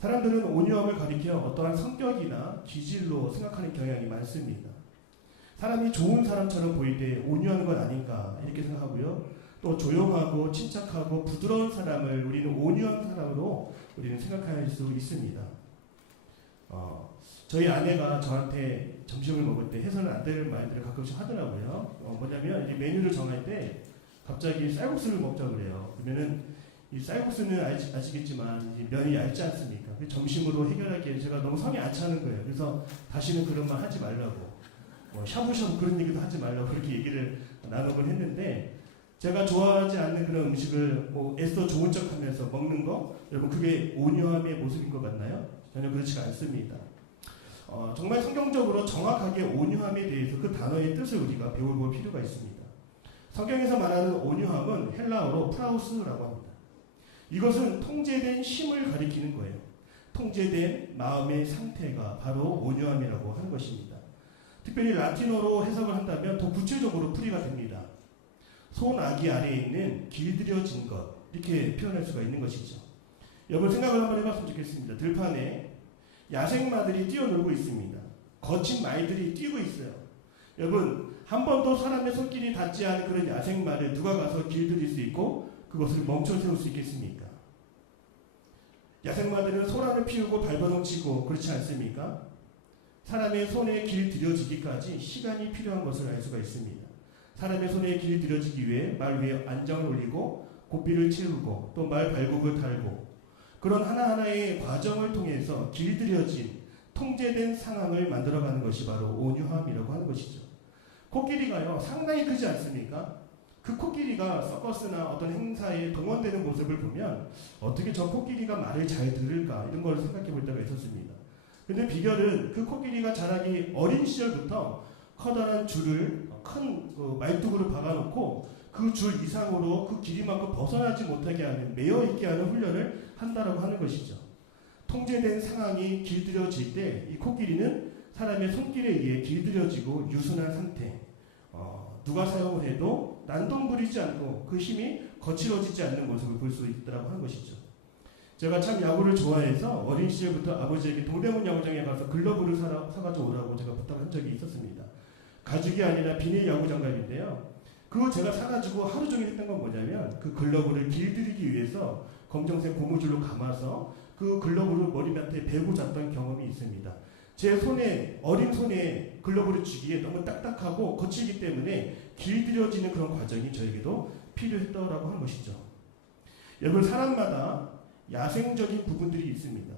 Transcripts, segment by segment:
사람들은 온유함을 가리켜 어떠한 성격이나 기질로 생각하는 경향이 많습니다. 사람이 좋은 사람처럼 보일 때 온유한 건 아닌가 이렇게 생각하고요. 또 조용하고 침착하고 부드러운 사람을 우리는 온유한 사람으로 우리는 생각할 수 있습니다. 저희 아내가 저한테 점심을 먹을 때 해서는 안 될 말들을 가끔씩 하더라고요. 뭐냐면 이제 메뉴를 정할 때 갑자기 쌀국수를 먹자고 그래요. 그러면은 이 쌀국수는 아시겠지만 이 면이 얇지 않습니까? 점심으로 해결하기에 제가 너무 성이 안 차는 거예요. 그래서 다시는 그런 말 하지 말라고, 샤브샤브 그런 얘기도 하지 말라고 그렇게 얘기를 나누곤 했는데, 제가 좋아하지 않는 그런 음식을 애써 좋은 척하면서 먹는 거, 여러분 그게 온유함의 모습인 것 같나요? 전혀 그렇지가 않습니다. 정말 성경적으로 정확하게 온유함에 대해서 그 단어의 뜻을 우리가 배워볼 필요가 있습니다. 성경에서 말하는 온유함은 헬라어로 프라우스라고 합니다. 이것은 통제된 힘을 가리키는 거예요. 통제된 마음의 상태가 바로 온유함이라고 하는 것입니다. 특별히 라틴어로 해석을 한다면 더 구체적으로 풀이가 됩니다. 손아귀 아래에 있는 길들여진 것, 이렇게 표현할 수가 있는 것이죠. 여러분 생각을 한번 해봤으면 좋겠습니다. 들판에 야생마들이 뛰어놀고 있습니다. 거친 말들이 뛰고 있어요. 여러분 한 번도 사람의 손길이 닿지 않은 그런 야생마를 누가 가서 길들일 수 있고 그것을 멈춰 세울 수 있겠습니까? 야생마들은 소란을 피우고 발버둥치고 그렇지 않습니까? 사람의 손에 길들여지기까지 시간이 필요한 것을 알 수가 있습니다. 사람의 손에 길들여지기 위해 말 위에 안장을 올리고 고삐를 채우고 또 말 발굽을 달고 그런 하나하나의 과정을 통해서 길들여진 통제된 상황을 만들어가는 것이 바로 온유함이라고 하는 것이죠. 코끼리가요 상당히 크지 않습니까? 그 코끼리가 서커스나 어떤 행사에 동원되는 모습을 보면 어떻게 저 코끼리가 말을 잘 들을까 이런 걸 생각해 볼 때가 있었습니다. 근데 비결은 그 코끼리가 자라기 어린 시절부터 커다란 줄을 큰 말뚝으로 박아놓고 그 줄 이상으로 그 길이만큼 벗어나지 못하게 하는 매여 있게 하는 훈련을 한다라고 하는 것이죠. 통제된 상황이 길들여질 때 이 코끼리는 사람의 손길에 의해 길들여지고 유순한 상태, 누가 사용을 해도 난동 부리지 않고 그 힘이 거칠어지지 않는 모습을 볼 수 있다고 하는 것이죠. 제가 참 야구를 좋아해서 어린 시절부터 아버지에게 동대문 야구장에 가서 글러브를 사가지고 오라고 제가 부탁한 적이 있었습니다. 가죽이 아니라 비닐 야구 장갑인데요. 그거 제가 사가지고 하루 종일 했던 건 뭐냐면 그 글러브를 길들이기 위해서 검정색 고무줄로 감아서 그 글러브를 머리맡에 베고 잤던 경험이 있습니다. 제 손에, 어린 손에 글러브를 쥐기에 너무 딱딱하고 거칠기 때문에 길들여지는 그런 과정이 저에게도 필요했다고 하는 것이죠. 여러분 사람마다 야생적인 부분들이 있습니다.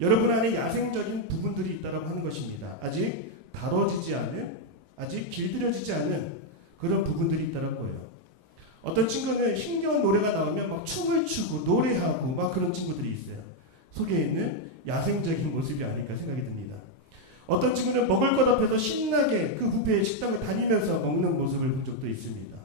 여러분 안에 야생적인 부분들이 있다고 하는 것입니다. 아직 다뤄지지 않은, 아직 길들여지지 않은 그런 부분들이 있다는 거예요. 어떤 친구는 힘겨운 노래가 나오면 막 춤을 추고 노래하고 막 그런 친구들이 있어요. 속에 있는 야생적인 모습이 아닐까 생각이 듭니다. 어떤 친구는 먹을 것 앞에서 신나게 그 뷔페 식당을 다니면서 먹는 모습을 본 적도 있습니다.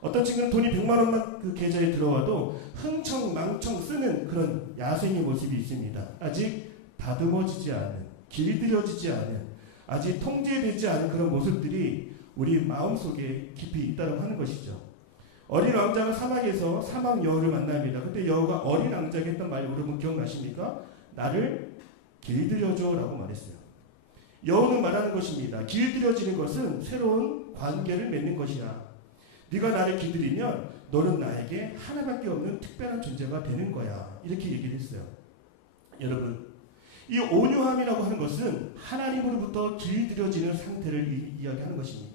어떤 친구는 돈이 100만 원만 그 계좌에 들어와도 흥청망청 쓰는 그런 야생의 모습이 있습니다. 아직 다듬어지지 않은, 길들여지지 않은, 아직 통제되지 않은 그런 모습들이 우리 마음속에 깊이 있다고 하는 것이죠. 어린 왕자가 사막에서 사막 여우를 만납니다. 그때 여우가 어린 왕자에게 했던 말 여러분 기억나십니까? 나를 길들여줘 라고 말했어요. 여우는 말하는 것입니다. 길들여지는 것은 새로운 관계를 맺는 것이야. 네가 나를 길들이면 너는 나에게 하나밖에 없는 특별한 존재가 되는 거야. 이렇게 얘기를 했어요. 여러분, 이 온유함이라고 하는 것은 하나님으로부터 길들여지는 상태를 이야기하는 것입니다.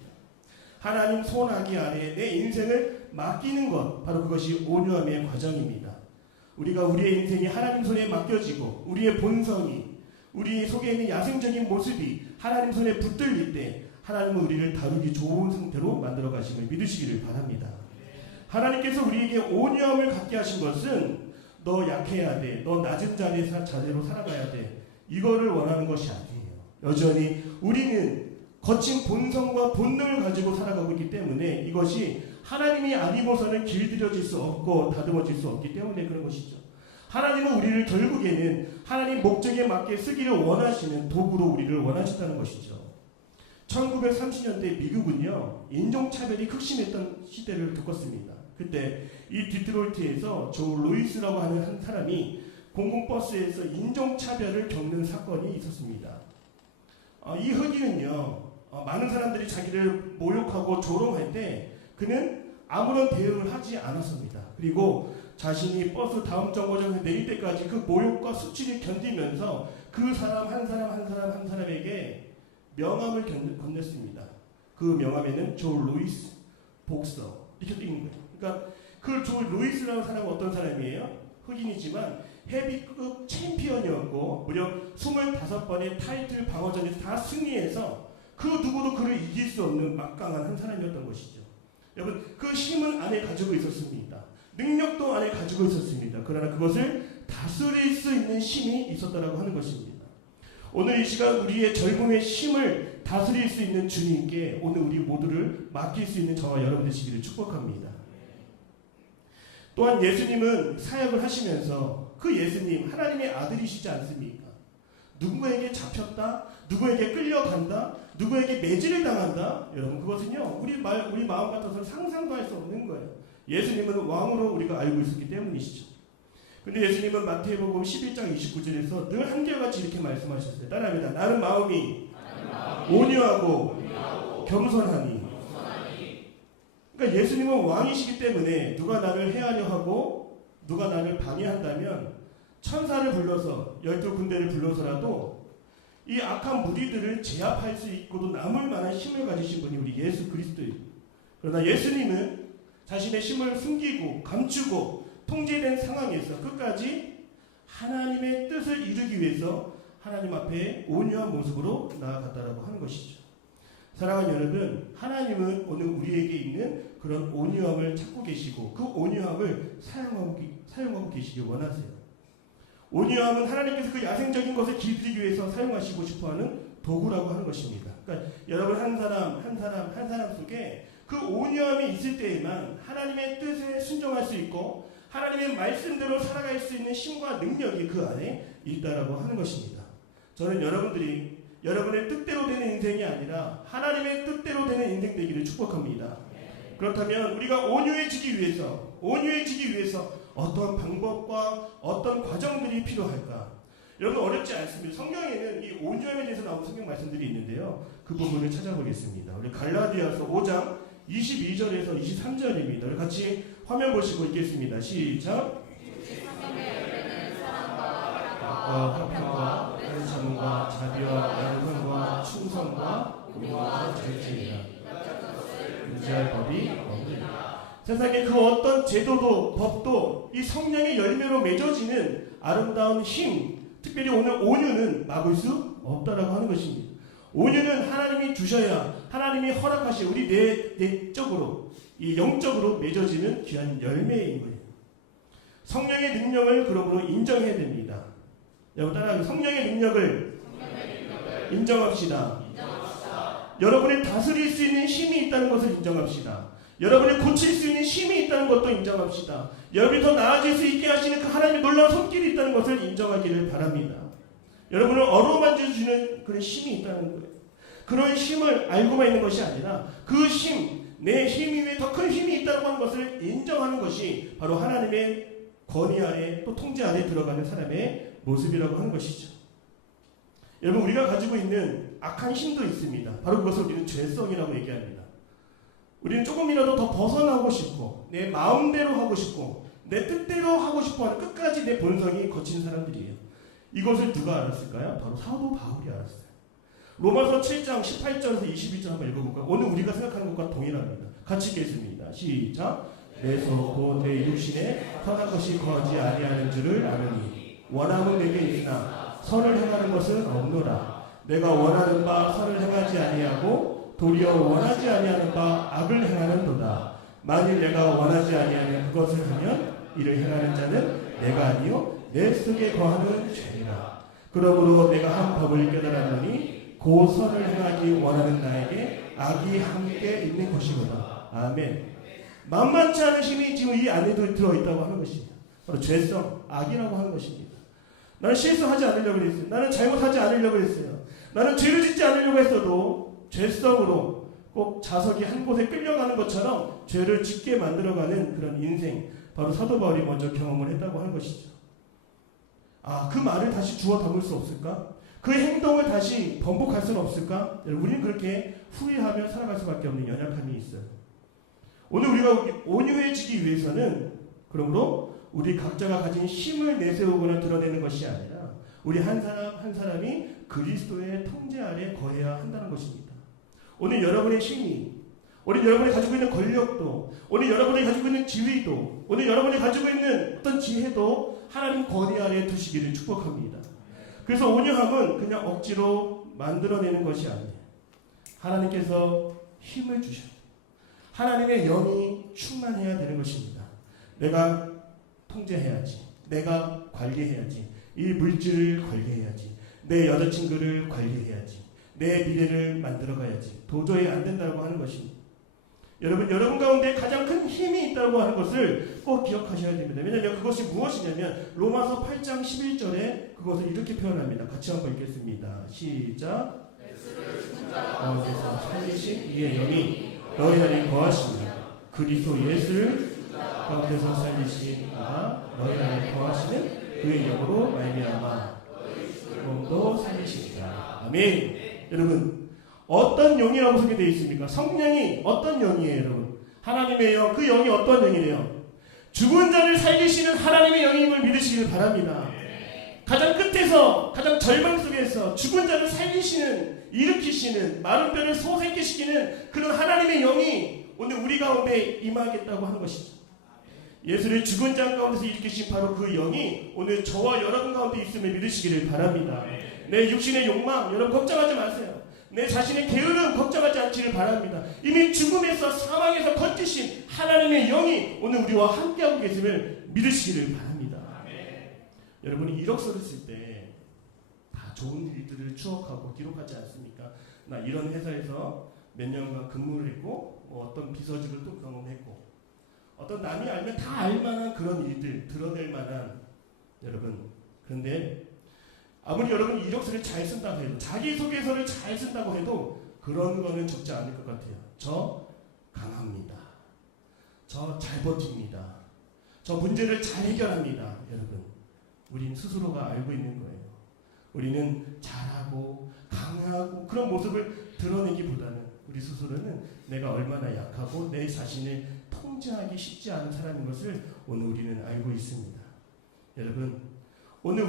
하나님 손아귀 아래에 내 인생을 맡기는 것, 바로 그것이 온유함의 과정입니다. 우리가 우리의 인생이 하나님 손에 맡겨지고 우리의 본성이, 우리 속에 있는 야생적인 모습이 하나님 손에 붙들릴 때 하나님은 우리를 다루기 좋은 상태로 만들어 가심을 믿으시기를 바랍니다. 하나님께서 우리에게 온유함을 갖게 하신 것은 너 약해야 돼, 너 낮은 자세로 살아가야 돼, 이거를 원하는 것이 아니에요. 여전히 우리는 거친 본성과 본능을 가지고 살아가고 있기 때문에 이것이 하나님이 아니고서는 길들여질 수 없고 다듬어질 수 없기 때문에 그런 것이죠. 하나님은 우리를 결국에는 하나님 목적에 맞게 쓰기를 원하시는 도구로 우리를 원하신다는 것이죠. 1930년대 미국은요, 인종차별이 극심했던 시대를 겪었습니다. 그때 이 디트로이트에서 조 루이스라고 하는 한 사람이 공공버스에서 인종차별을 겪는 사건이 있었습니다. 이 흑인은요, 많은 사람들이 자기를 모욕하고 조롱할 때 그는 아무런 대응을 하지 않았습니다. 그리고 자신이 버스 다음 정거장에서 내릴 때까지 그 모욕과 수치를 견디면서 그 사람 한 사람에게 명함을 건넸습니다. 그 명함에는 조 루이스 복서 이렇게 써 있는 거예요. 그러니까 그 조 루이스라는 사람은 어떤 사람이에요? 흑인이지만 헤비급 챔피언이었고 무려 25번의 타이틀 방어전에서 다 승리해서 그 누구도 그를 이길 수 없는 막강한 한 사람이었던 것이죠. 여러분, 그 힘은 안에 가지고 있었습니다. 능력도 안에 가지고 있었습니다. 그러나 그것을 다스릴 수 있는 힘이 있었다라고 하는 것입니다. 오늘 이 시간 우리의 젊음의 힘을 다스릴 수 있는 주님께 오늘 우리 모두를 맡길 수 있는 저와 여러분 되시기를 축복합니다. 또한 예수님은 사역을 하시면서 그 예수님 하나님의 아들이시지 않습니까? 누구에게 잡혔다, 누구에게 끌려간다, 누구에게 매질을 당한다. 여러분, 그것은요 우리 마음 같아서는 상상도 할 수 없는 거예요. 예수님은 왕으로 우리가 알고 있었기 때문이시죠. 근데 예수님은 마태복음 11장 29절에서 늘 한결같이 이렇게 말씀하셨어요. 따라합니다. 나는 마음이 온유하고 겸손하니. 그러니까 예수님은 왕이시기 때문에 누가 나를 해하려 하고 누가 나를 방해한다면 천사를 불러서 12군대를 불러서라도 이 악한 무리들을 제압할 수 있고도 남을 만한 힘을 가지신 분이 우리 예수 그리스도예요. 그러나 예수님은 자신의 힘을 숨기고 감추고 통제된 상황에서 끝까지 하나님의 뜻을 이루기 위해서 하나님 앞에 온유한 모습으로 나아갔다라고 하는 것이죠. 사랑하는 여러분, 하나님은 오늘 우리에게 있는 그런 온유함을 찾고 계시고 그 온유함을 사용하고 계시길 원하세요. 온유함은 하나님께서 그 야생적인 것을 길들이기 위해서 사용하시고 싶어하는 도구라고 하는 것입니다. 그러니까 여러분 한 사람 속에 그 온유함이 있을 때에만 하나님의 뜻에 순종할 수 있고 하나님의 말씀대로 살아갈 수 있는 힘과 능력이 그 안에 있다라고 하는 것입니다. 저는 여러분들이 여러분의 뜻대로 되는 인생이 아니라 하나님의 뜻대로 되는 인생 되기를 축복합니다. 그렇다면 우리가 온유해지기 위해서 어떤 방법과 어떤 과정들이 필요할까? 여러분 어렵지 않습니다. 성경에는 이 온유함에 대해서 나온 성경 말씀들이 있는데요. 그 부분을 찾아보겠습니다. 우리 갈라디아서 5장 22절에서 23절입니다. 우리 같이 화면 보시고 읽겠습니다. 시작. 화평과 오랜 참음과 자비와 양선과 충성과 의와 절제이라. 금지할 법이 없느니라. 세상에 그 어떤 제도도 법도 이 성령의 열매로 맺어지는 아름다운 힘, 특별히 오늘 온유는 막을 수 없다라고 하는 것입니다. 온유는 하나님이 주셔야 하나님이 허락하시 우리 내적으로 이 영적으로 맺어지는 귀한 열매인 거예요. 성령의 능력을 그러므로 인정해야 됩니다. 여러분 따라하세요. 성령의 능력을 인정합시다. 여러분이 다스릴 수 있는 힘이 있다는 것을 인정합시다. 여러분이 고칠 수 있는 힘이 있다는 것도 인정합시다. 여러분이 더 나아질 수 있게 하시는 그 하나님의 놀라운 손길이 있다는 것을 인정하기를 바랍니다. 여러분을 어루만져주는 그런 힘이 있다는 거예요. 그런 힘을 알고만 있는 것이 아니라 그 힘, 내 힘 이외에 더 큰 힘이 있다는 하는 것을 인정하는 것이 바로 하나님의 권위 아래 또 통제 아래 들어가는 사람의 모습이라고 하는 것이죠. 여러분 우리가 가지고 있는 악한 힘도 있습니다. 바로 그것을 우리는 죄성이라고 얘기합니다. 우리는 조금이라도 더 벗어나고 싶고 내 마음대로 하고 싶고 내 뜻대로 하고 싶어하는 끝까지 내 본성이 거친 사람들이에요. 이것을 누가 알았을까요? 바로 사도 바울이 알았어요. 로마서 7장 18절에서 21절 한번 읽어볼까요? 오늘 우리가 생각하는 것과 동일합니다. 같이 읽겠습니다. 시작. 내 속 내 육신에 선한 것이 거하지 아니하는 줄을 아느니 원함은 내게 있으나 선을 행하는 것은 없노라. 내가 원하는 바 선을 행하지 아니하고 도리어 원하지 아니하는 바 악을 행하는도다. 만일 내가 원하지 아니하는 그것을 하면 이를 행하는 자는 내가 아니요 내 속에 거하는 죄니라. 그러므로 내가 한 법을 깨달았노니 그 선을 행하기 원하는 나에게 악이 함께 있는 것이로다. 아멘. 만만치 않은 힘이 지금 이 안에도 들어있다고 하는 것입니다. 바로 죄성, 악이라고 하는 것입니다. 나는 실수하지 않으려고 했어요. 나는 잘못하지 않으려고 했어요. 나는 죄를 짓지 않으려고 했어도 죄성으로 꼭 자석이 한 곳에 끌려가는 것처럼 죄를 짓게 만들어가는 그런 인생, 바로 사도 바울이 먼저 경험을 했다고 하는 것이죠. 그 말을 다시 주워 담을 수 없을까? 그 행동을 다시 번복할 수는 없을까? 우리는 그렇게 후회하며 살아갈 수밖에 없는 연약함이 있어요. 오늘 우리가 온유해지기 위해서는 그러므로 우리 각자가 가진 힘을 내세우거나 드러내는 것이 아니라 우리 한 사람 한 사람이 그리스도의 통제 아래 거해야 한다는 것입니다. 오늘 여러분의 힘이, 오늘 여러분이 가지고 있는 권력도, 오늘 여러분이 가지고 있는 지위도, 오늘 여러분이 가지고 있는 어떤 지혜도 하나님 권위 아래 두시기를 축복합니다. 그래서 온유함은 그냥 억지로 만들어내는 것이 아니에요. 하나님께서 힘을 주셔요. 하나님의 영이 충만해야 되는 것입니다. 내가 통제해야지. 내가 관리해야지. 이 물질을 관리해야지. 내 여자친구를 관리해야지. 내 미래를 만들어가야지. 도저히 안 된다고 하는 것입니다. 여러분 가운데 가장 큰 힘이 있다고 하는 것을 꼭 기억하셔야 됩니다. 왜냐하면 그것이 무엇이냐면 로마서 8장 11절에 그것을 이렇게 표현합니다. 같이 한번 읽겠습니다. 시작. 가운데서 살리신 이의 영이 너희 안에 거하시며 그리스도 예수를 가운데서 살리신 이가 너희 안에 거하시는 그의 영으로 말미암아 몸도 살리시리라. 아멘. 여러분 어떤 영이라고 소개되어 있습니까? 성령이 어떤 영이에요, 여러분? 하나님의 영, 그 영이 어떤 영이래요? 죽은 자를 살리시는 하나님의 영임을 믿으시길 바랍니다. 가장 끝에서, 가장 절망 속에서 죽은 자를 살리시는, 일으키시는, 마른 뼈를 소생케시키는 그런 하나님의 영이 오늘 우리 가운데 임하겠다고 하는 것이죠. 예수를 죽은 자 가운데서 일으키신 바로 그 영이 오늘 저와 여러분 가운데 있음을 믿으시기를 바랍니다. 내 육신의 욕망, 여러분 걱정하지 마세요. 내 자신의 게으름 걱정하지 않기를 바랍니다. 이미 죽음에서 사망에서 건지신 하나님의 영이 오늘 우리와 함께하고 계심을 믿으시기를 바랍니다. 여러분이 이력서를 쓸 때 다 좋은 일들을 추억하고 기록하지 않습니까? 나 이런 회사에서 몇 년간 근무를 했고 어떤 비서직을 또 경험했고 어떤 남이 알면 다 알만한 그런 일들 드러낼 만한 여러분. 그런데 아무리 여러분이 이력서를 잘 쓴다고 해도 자기소개서를 잘 쓴다고 해도 그런 거는 적지 않을 것 같아요. 저 강합니다. 저 잘 버팁니다. 저 문제를 잘 해결합니다. 여러분 우린 스스로가 알고 있는 거예요. 우리는 잘하고 강하고 그런 모습을 드러내기보다는 우리 스스로는 내가 얼마나 약하고 내 자신을 통제하기 쉽지 않은 사람인 것을 오늘 우리는 알고 있습니다. 여러분 오늘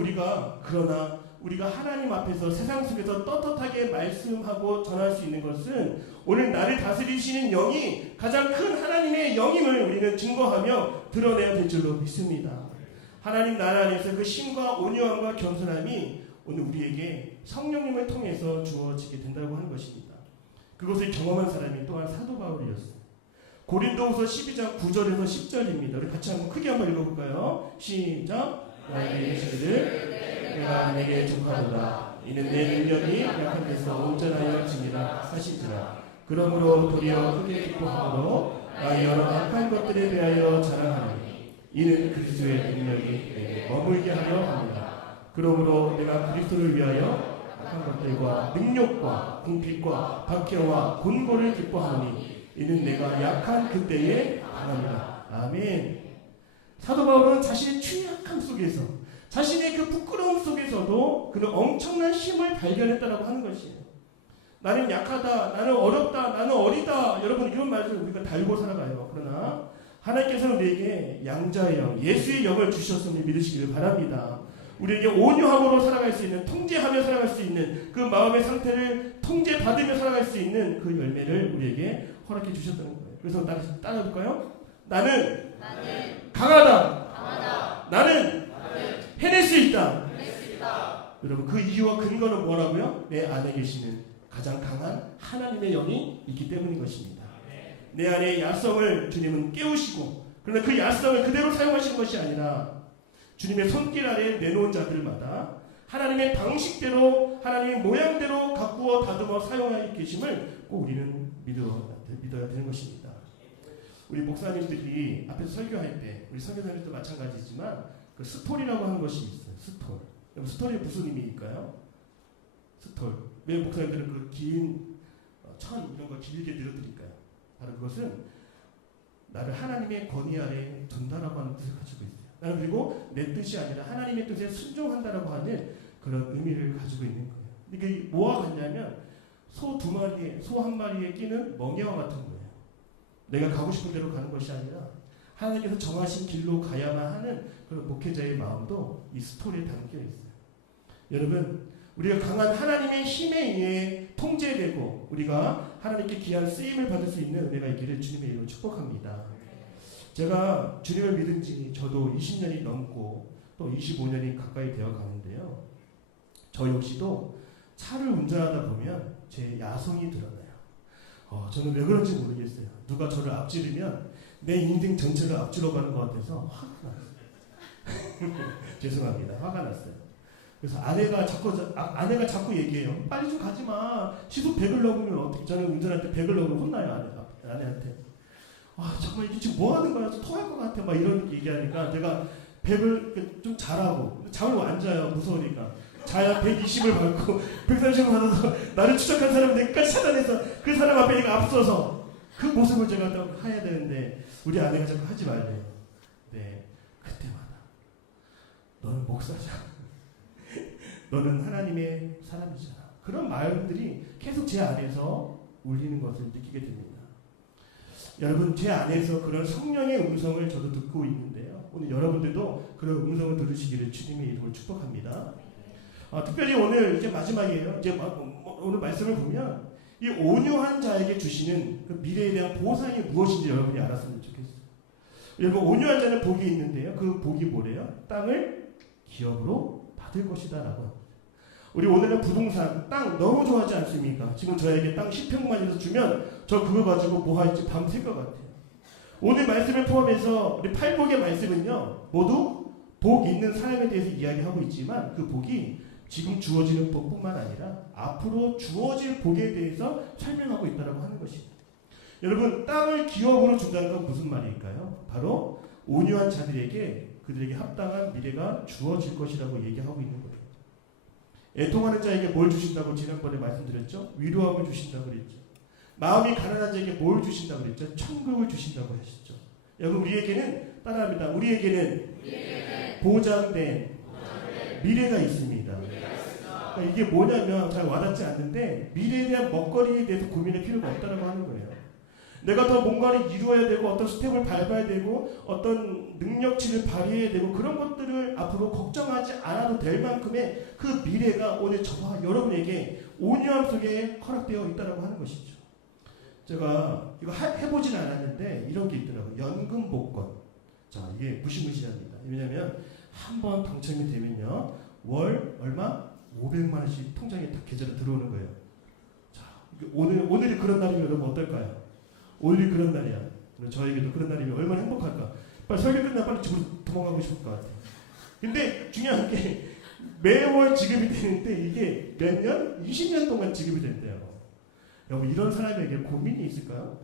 그러나 우리가 하나님 앞에서 세상 속에서 떳떳하게 말씀하고 전할 수 있는 것은 오늘 나를 다스리시는 영이 가장 큰 하나님의 영임을 우리는 증거하며 드러내야 될 줄로 믿습니다. 하나님 나라 안에서 그 신과 온유함과 겸손함이 오늘 우리에게 성령님을 통해서 주어지게 된다고 하는 것입니다. 그것을 경험한 사람이 또한 사도 바울이었어요. 고린도후서 12장 9절에서 10절입니다. 우리 같이 크게 한번 읽어볼까요? 시작. 나에게 이르시기를 내가 내게 족하도다. 이는 내 능력이 약한 데서 온전하여 지니라 하시지라. 그러므로 도리어 크게 기뻐하므로 나의 여러 악한 것들에 대하여 자랑하니 이는 그리스도의 능력이 내게 머물게 하려 합니다. 그러므로 내가 그리스도를 위하여 악한 것들과 능력과 궁핍과 박해와 곤고를 기뻐하니 이는 내가 약한 그때에 강합니다. 아멘. 사도 바울은 자신의 취약함 속에서 자신의 그 부끄러움 속에서도 그는 엄청난 힘을 발견했다라고 하는 것이에요. 나는 약하다, 나는 어렵다, 나는 어리다. 여러분 이런 말을 우리가 달고 살아가요. 그러나 하나님께서는 우리에게 양자의 영, 예수의 영을 주셨음을 믿으시기를 바랍니다. 우리에게 온유함으로 살아갈 수 있는, 통제하며 살아갈 수 있는 그 마음의 상태를 통제받으며 살아갈 수 있는 그 열매를 우리에게 허락해 주셨다는 거예요. 그래서 따라해볼까요? 나는 강하다. 나는 해낼 수 있다. 여러분 그 이유와 근거는 뭐라고요? 내 안에 계시는 가장 강한 하나님의 영이 있기 때문인 것입니다. 내 안에 야성을 주님은 깨우시고 그러나 그 야성을 그대로 사용하시는 것이 아니라 주님의 손길 아래 내놓은 자들마다 하나님의 방식대로 하나님의 모양대로 가꾸어 다듬어 사용하고 계심을 꼭 우리는 믿어야 되는 것입니다. 우리 목사님들이 앞에서 설교할 때 우리 선교사님들도 마찬가지지만 그 스톨이라고 하는 것이 있어요. 스톨. 스톨이 무슨 의미일까요? 스톨. 왜 목사님들은 그 긴 천 이런 거 길게 늘어드릴까요? 바로 그것은 나를 하나님의 권위 아래 둔다라고 하는 뜻을 가지고 있어요. 나는 그리고 내 뜻이 아니라 하나님의 뜻에 순종한다라고 하는 그런 의미를 가지고 있는 거예요. 이게 뭐와 같냐면 소 한 마리에 끼는 멍에와 같은 거예요. 내가 가고 싶은 대로 가는 것이 아니라 하나님께서 정하신 길로 가야만 하는 그런 목회자의 마음도 이 스토리에 담겨 있어요. 여러분, 우리가 강한 하나님의 힘에 의해 통제되고 우리가 하나님께 귀한 쓰임을 받을 수 있는 은혜가 있기를 주님의 이름으로 축복합니다. 제가 주님을 믿은 지 저도 20년이 넘고 또 25년이 가까이 되어 가는데요. 저 역시도 차를 운전하다 보면 제 야성이 드러나요. 저는 왜 그런지 모르겠어요. 누가 저를 앞지르면 내 인생 전체를 앞지러 가는 것 같아서 화가 났어요. 죄송합니다. 화가 났어요. 그래서 아내가 자꾸 얘기해요. 빨리 좀 가지 마. 시속 100을 넘으면 어떻게, 저는 운전할 때 100을 넘으면 혼나요. 아내한테. 정말 이게 지금 뭐 하는 거야? 토할 것 같아. 막 이런 얘기하니까 제가 100을 좀 잘하고 잠을 안 자요. 무서우니까. 자야 120을 받고 130을 받아서 나를 추적한 사람을 내까지 찾아내서 그 사람 앞에 내가 앞서서 그 모습을 제가 또 해야 되는데 우리 아내가 자꾸 하지 말래요. 네, 그때마다 너는 목사잖아. 너는 하나님의 사람이잖아. 그런 마음들이 계속 제 안에서 울리는 것을 느끼게 됩니다. 여러분, 제 안에서 그런 성령의 음성을 저도 듣고 있는데요. 오늘 여러분들도 그런 음성을 들으시기를 주님의 이름으로 축복합니다. 특별히 오늘 이제 마지막이에요. 이제 오늘 말씀을 보면 이 온유한 자에게 주시는 그 미래에 대한 보상이 무엇인지 여러분이 알았으면 좋겠어요. 여러분, 온유한 자는 복이 있는데요. 그 복이 뭐래요? 땅을 기업으로 받을 것이다라고 합니다. 우리 오늘은 부동산, 땅 너무 좋아하지 않습니까? 지금 저에게 땅 10평만이라도 주면 저 그거 가지고 뭐 할지 밤샐 것 같아요. 오늘 말씀을 포함해서 우리 팔복의 말씀은요, 모두 복 있는 사람에 대해서 이야기하고 있지만 그 복이 지금 주어지는 복뿐만 아니라 앞으로 주어질 복에 대해서 설명하고 있다고 하는 것입니다. 여러분, 땅을 기업으로 준다는 건 무슨 말일까요? 바로 온유한 자들에게 그들에게 합당한 미래가 주어질 것이라고 얘기하고 있는 거예요. 애통하는 자에게 뭘 주신다고 지난번에 말씀드렸죠? 위로함을 주신다고 그랬죠. 마음이 가난한 자에게 뭘 주신다고 그랬죠? 천국을 주신다고 하셨죠. 여러분, 우리에게는 따라합니다. 우리에게는 보장된 미래가 있습니다. 그러니까 이게 뭐냐면 잘 와닿지 않는데 미래에 대한 먹거리에 대해서 고민할 필요가 없다고 하는 거예요. 내가 더 뭔가를 이루어야 되고 어떤 스텝을 밟아야 되고 어떤 능력치를 발휘해야 되고 그런 것들을 앞으로 걱정하지 않아도 될 만큼의 그 미래가 오늘 저와 여러분에게 온유함 속에 허락되어 있다고 하는 것이죠. 제가 이거 해보진 않았는데 이런 게 있더라고요. 연금 복권. 자, 이게 무시무시합니다. 왜냐하면 한번 당첨이 되면요, 월 얼마? 500만 원씩 통장에 딱 계좌로 들어오는 거예요. 자, 오늘이 그런 날이면 여러분 어떨까요? 오늘이 그런 날이야. 저에게도 그런 날이면 얼마나 행복할까? 빨리 설교 끝나 빨리 집으로 도망가고 싶을 것 같아요. 근데 중요한 게 매월 지급이 되는데 이게 몇 년? 20년 동안 지급이 된대요. 여러분, 이런 사람에게 고민이 있을까요?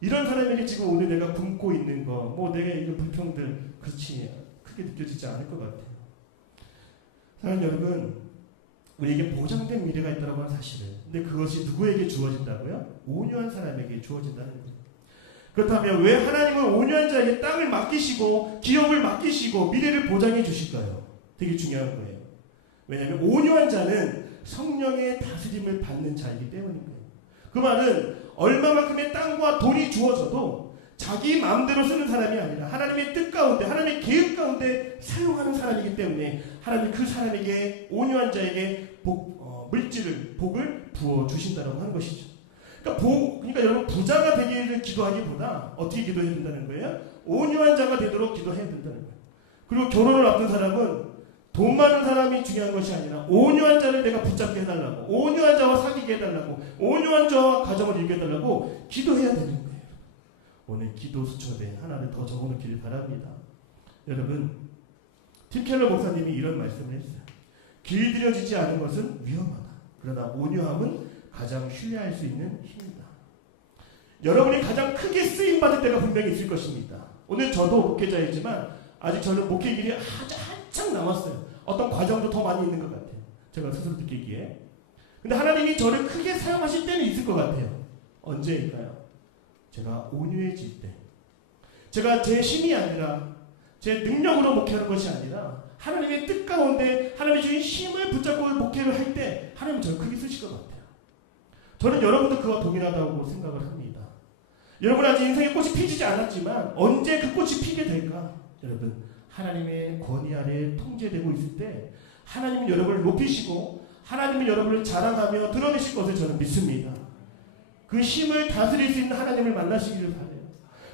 이런 사람에게 지금 오늘 내가 굶고 있는 거, 뭐 내가 이런 불평들, 그렇지 크게 느껴지지 않을 것 같아요. 사랑하는 여러분, 우리에게 보장된 미래가 있다고 하는 사실을, 근데 그것이 누구에게 주어진다고요? 온유한 사람에게 주어진다는 거예요. 그렇다면 왜 하나님은 온유한 자에게 땅을 맡기시고 기업을 맡기시고 미래를 보장해 주실까요? 되게 중요한 거예요. 왜냐하면 온유한 자는 성령의 다스림을 받는 자이기 때문인 거예요. 그 말은 얼마만큼의 땅과 돈이 주어져도 자기 마음대로 쓰는 사람이 아니라 하나님의 뜻 가운데, 하나님의 계획 가운데 사용하는 사람이기 때문에 하나님이 그 사람에게, 온유한 자에게 복을 부어주신다고 하는 것이죠. 그러니까 여러분, 부자가 되기를 기도하기보다 어떻게 기도해야 된다는 거예요? 온유한 자가 되도록 기도해야 된다는 거예요. 그리고 결혼을 앞둔 사람은 돈 많은 사람이 중요한 것이 아니라 온유한 자를 내가 붙잡게 해달라고, 온유한 자와 사귀게 해달라고, 온유한 자와 가정을 이루게 해달라고 기도해야 되는 거예요. 오늘 기도 수첩에 하나를 더 적어놓기를 바랍니다. 여러분, 팀 켈러 목사님이 이런 말씀을 했어요. 길들여지지 않은 것은 위험하다. 그러나 온유함은 가장 신뢰할 수 있는 힘이다. 여러분이 가장 크게 쓰임받을 때가 분명히 있을 것입니다. 오늘 저도 목회자이지만 아직 저는 목회 길이 한참 남았어요. 어떤 과정도 더 많이 있는 것 같아요. 제가 스스로 느끼기에. 근데 하나님이 저를 크게 사용하실 때는 있을 것 같아요. 언제일까요? 제가 온유해질 때. 제가 제 힘이 아니라 제 능력으로 목회하는 것이 아니라 하나님의 뜻 가운데 하나님의 주신 힘을 붙잡고 목회를 할 때 하나님은 저를 크게 쓰실 것 같아요. 저는 여러분도 그와 동일하다고 생각을 합니다. 여러분 아직 인생의 꽃이 피지지 않았지만 언제 그 꽃이 피게 될까? 여러분 하나님의 권위 아래 통제되고 있을 때 하나님은 여러분을 높이시고 하나님은 여러분을 자랑하며 드러내실 것을 저는 믿습니다. 그 힘을 다스릴 수 있는 하나님을 만나시기를 바라요.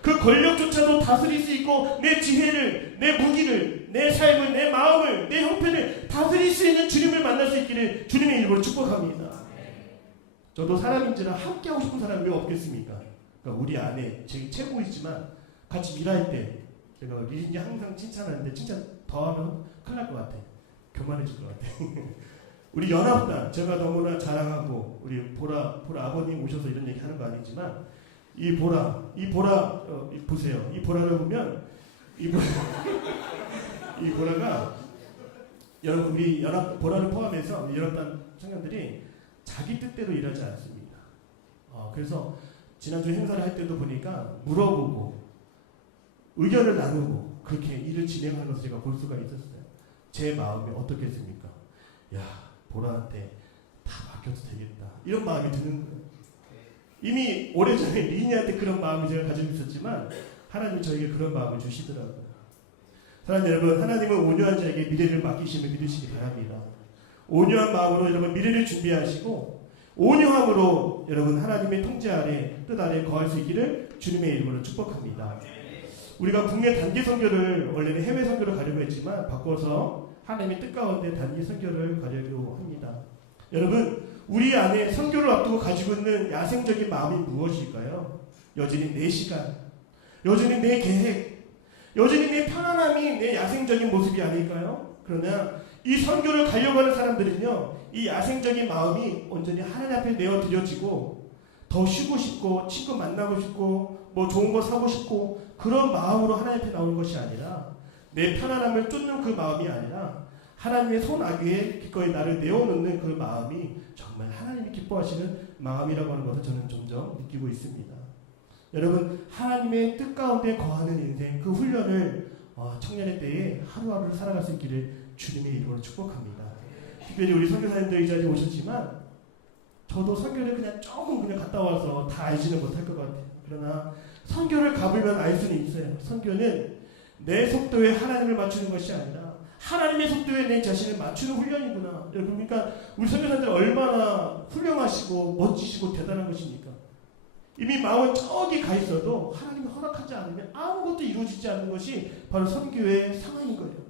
그 권력조차도 다스릴 수 있고 내 지혜를, 내 무기를, 내 삶을, 내 마음을, 내 형편을 다스릴 수 있는 주님을 만날 수 있기를 주님의 이름으로 축복합니다. 저도 사람인지라 함께하고 싶은 사람이 왜 없겠습니까? 그러니까 우리 아내, 제 최고이지만 같이 일할 때 제가 리진이 항상 칭찬하는데 칭찬 더하면 큰일 날 것 같아. 교만해질 것 같아. 우리 연합단 제가 너무나 자랑하고 우리 보라 아버님 오셔서 이런 얘기 하는 거 아니지만 이 보라 보세요. 이 보라를 보면 이 보라가 여러분 우리 연합 보라를 포함해서 연합단 청년들이 자기 뜻대로 일하지 않습니다. 그래서 지난주 행사를 할 때도 보니까 물어보고 의견을 나누고 그렇게 일을 진행하는 것을 제가 볼 수가 있었어요. 제 마음이 어떻겠습니까? 야, 보라한테 다 맡겨도 되겠다. 이런 마음이 드는 거예요. 이미 오래전에 리니한테 그런 마음을 제가 가지고 있었지만 하나님이 저에게 그런 마음을 주시더라고요. 사랑하는 여러분, 하나님은 온유한 자에게 미래를 맡기심을 믿으시기 바랍니다. 온유한 마음으로 여러분 미래를 준비하시고 온유함으로 여러분 하나님의 통제 아래 뜻 아래 거할 수 있기를 주님의 이름으로 축복합니다. 우리가 국내 단기 선교를 원래는 해외 선교를 가려고 했지만 바꿔서 하나님의 뜻 가운데 단기 선교를 가려고 합니다. 여러분 우리 안에 선교를 앞두고 가지고 있는 야생적인 마음이 무엇일까요? 여전히 내 시간, 여전히 내 계획, 여전히 내 편안함이 내 야생적인 모습이 아닐까요? 그러나 이 선교를 가려고 하는 사람들은요, 이 야생적인 마음이 온전히 하나님 앞에 내어드려지고 더 쉬고 싶고 친구 만나고 싶고 뭐 좋은 거 사고 싶고 그런 마음으로 하나님 앞에 나오는 것이 아니라 내 편안함을 쫓는 그 마음이 아니라 하나님의 손 아귀에 기꺼이 나를 내어놓는 그 마음이 정말 하나님이 기뻐하시는 마음이라고 하는 것을 저는 점점 느끼고 있습니다. 여러분 하나님의 뜻 가운데 거하는 인생 그 훈련을 청년의 때에 하루하루를 살아갈 수 있기를 주님의 이름으로 축복합니다. 특별히 우리 선교사님들 이 자리에 오셨지만 저도 선교를 그냥 조금 그냥 갔다 와서 다 알지는 못할 것 같아요. 그러나 선교를 가보면 알 수는 있어요. 선교는 내 속도에 하나님을 맞추는 것이 아니라 하나님의 속도에 내 자신을 맞추는 훈련이구나. 여러분 그러니까 우리 선교사님들 얼마나 훌륭하시고 멋지시고 대단한 것입니까? 이미 마음은 저기 가 있어도 하나님이 허락하지 않으면 아무것도 이루어지지 않는 것이 바로 선교의 상황인 거예요.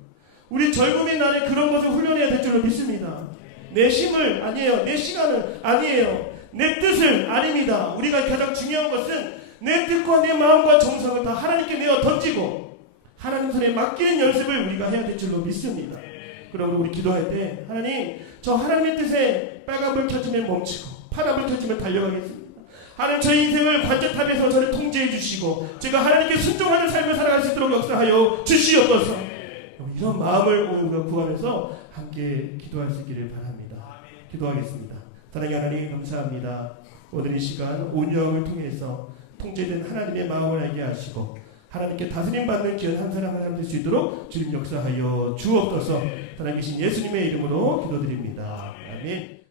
우리 젊음의 날에 그런 것을 훈련해야 될 줄로 믿습니다. 내 힘을 아니에요. 내 시간을 아니에요. 내 뜻을 아닙니다. 우리가 가장 중요한 것은 내 뜻과 내 마음과 정성을 다 하나님께 내어 던지고 하나님 손에 맡기는 연습을 우리가 해야 될 줄로 믿습니다. 그러므로 우리 기도할 때 하나님 저 하나님의 뜻에 빨간불 켜지면 멈추고 파란불 켜지면 달려가겠습니다. 하나님 저희 인생을 관제탑에서 저를 통제해 주시고 제가 하나님께 순종하는 삶을 살아갈 수 있도록 역사하여 주시옵소서. 이런 마음을 오늘 우리가 구하면서 함께 기도할 수 있기를 바랍니다. 기도하겠습니다. 사랑의 하나님 감사합니다. 오늘 이 시간 온유함을 통해서 통제된 하나님의 마음을 알게 하시고 하나님께 다스림받는 귀한 한 사람 한 사람 될 수 있도록 주님 역사하여 주옵소서. 살아계신 예수님의 이름으로 기도드립니다. 아멘.